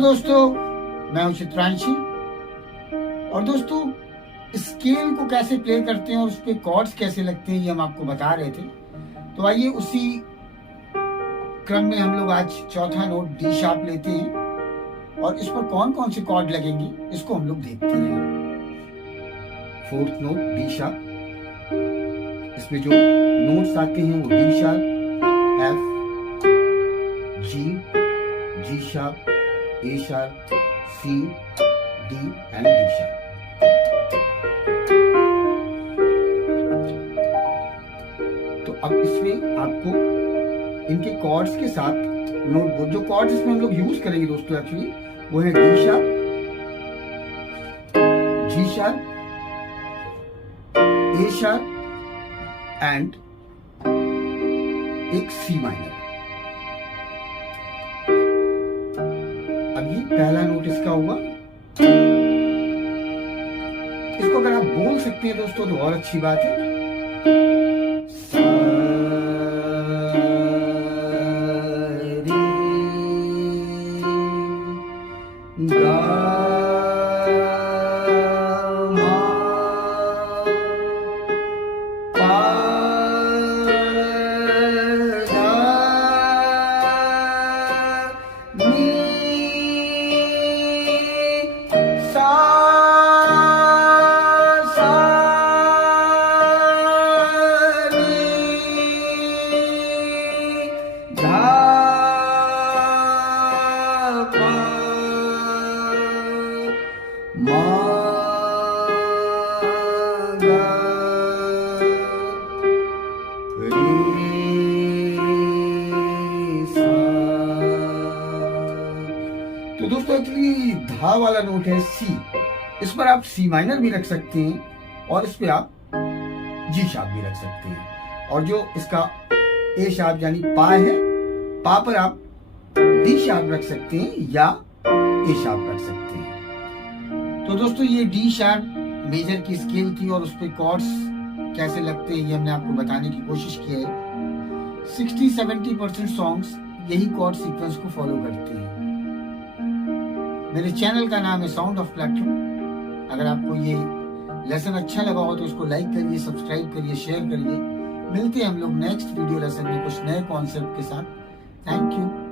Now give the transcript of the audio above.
दोस्तों, मैं हूं चित्रांशी और दोस्तों स्केल को कैसे प्ले करते हैं और उस पे कॉर्ड्स कैसे लगते हैं ये हम आपको बता रहे थे। तो आइए उसी क्रम में हम लोग आज चौथा नोट डी शार्प लेते हैं और इस पर कौन कौन से कॉर्ड लगेंगे इसको हम लोग देखते हैं। फोर्थ नोट डी शार्प, इसमें जो नोट्स आते हैं वो D sharp, F, G, G sharp, A sharp, C, D and D sharp. तो अब इसमें आपको इनके कॉर्ड्स के साथ नोट, जो कॉर्ड्स इसमें हम लोग यूज करेंगे दोस्तों एक्चुअली वो है D sharp, ji sharp, A sharp and एक सी माइनर। अब ये पहला नोट इसका हुआ। इसको अगर आप बोल सकते हैं दोस्तों तो और अच्छी बात है। सा, रे, गा, मा, पा, धा, नी, सा, सा, नी, धा, पा, मा, गा, रे, सा। तो दोस्तों एक्चुअली धा वाला नोट है सी। इस पर आप सी माइनर भी रख सकते हैं और इस पे आप जी शार्प भी रख सकते हैं। और जो इसका ए शार्प यानी पा है, पा पर आप डी शार्प रख सकते हैं या ए शार्प रख सकते हैं। तो दोस्तों ये डी शार्प मेजर की स्केल थी और उस पे कॉर्ड्स कैसे लगते हैं ये हमने आपको बताने की कोशिश की है। 60-70% सॉन्ग्स यही कॉर्ड सीक्वेंस को फॉलो करते हैं। मेरे चैनल का नाम है साउंड ऑफ प्लेक्ट्रम। अगर आपको ये लेसन अच्छा लगा हो तो इसको लाइक करिए, सब्सक्राइब करिए, शेयर करिए। मिलते हैं हम लोग नेक्स्ट वीडियो लेसन में कुछ नए कॉन्सेप्ट के साथ। Thank you.